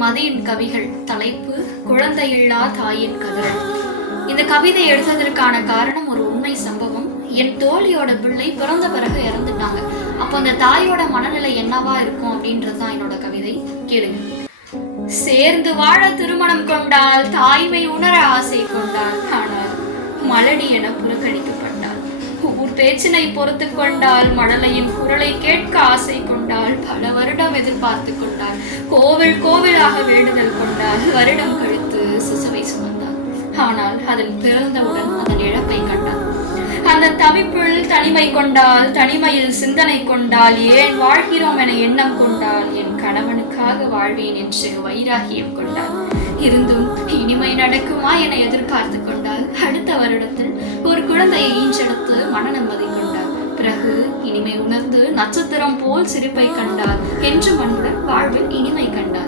மதியின் கவிகள். தலைப்பு குழந்தையில்லா தாயின் கதிரல். இந்த கவிதை எழுதுவதற்கான காரணம் ஒரு உண்மை சம்பவம். என் தோழியோட பிள்ளை பிறந்த பிறகு இறந்துட்டாங்க. அப்போ அந்த தாயோட மனநிலை என்னவா இருக்கும் அப்படின்றதுதான் என்னோட கவிதை. கேளுங்க. சேர்ந்து வாழ திருமணம் கொண்டால், தாய்மை உணர ஆசை கொண்டால், ஆனால் மலடி என புறக்கணிக்கப்பட்டாள். ஊர் பேச்சினை பொறுத்து கொண்டால், மழலையின் குரலை கேட்க ஆசை கொண்டால், பல வருடம் எதிர்பார்த்து கொண்டால், கோவில் கோவிலாக வேண்டுதல் கொண்டால், வருடம் கழித்து சிசுவை சுமந்தாள். ஆனால் அதன் பிறந்தவுடன் அதன் இழப்பை கண்டாள். அந்த தவிப்புள் தனிமை கொண்டால், தனிமையில் சிந்தனை கொண்டால், ஏன் வாழ்கிறோம் என எண்ணம் கொண்டால், என் கணவனுக்காக வாழ்வேன் என்று வைராகியம் கொண்டாள். இருந்தும் இனிமை நடக்குமா என எதிர்பார்த்து கொண்டால், அடுத்த வருடத்தில் ஒரு குழந்தையை ஈன்றெடுத்து மன நிம்மதி கொண்டாள். பிறகு இனிமை உணர்ந்து நட்சத்திரம் போல் சிரிப்பை கண்டாள். என்று மண்ணுடன் வாழ்வில் இனிமை கண்டாள்.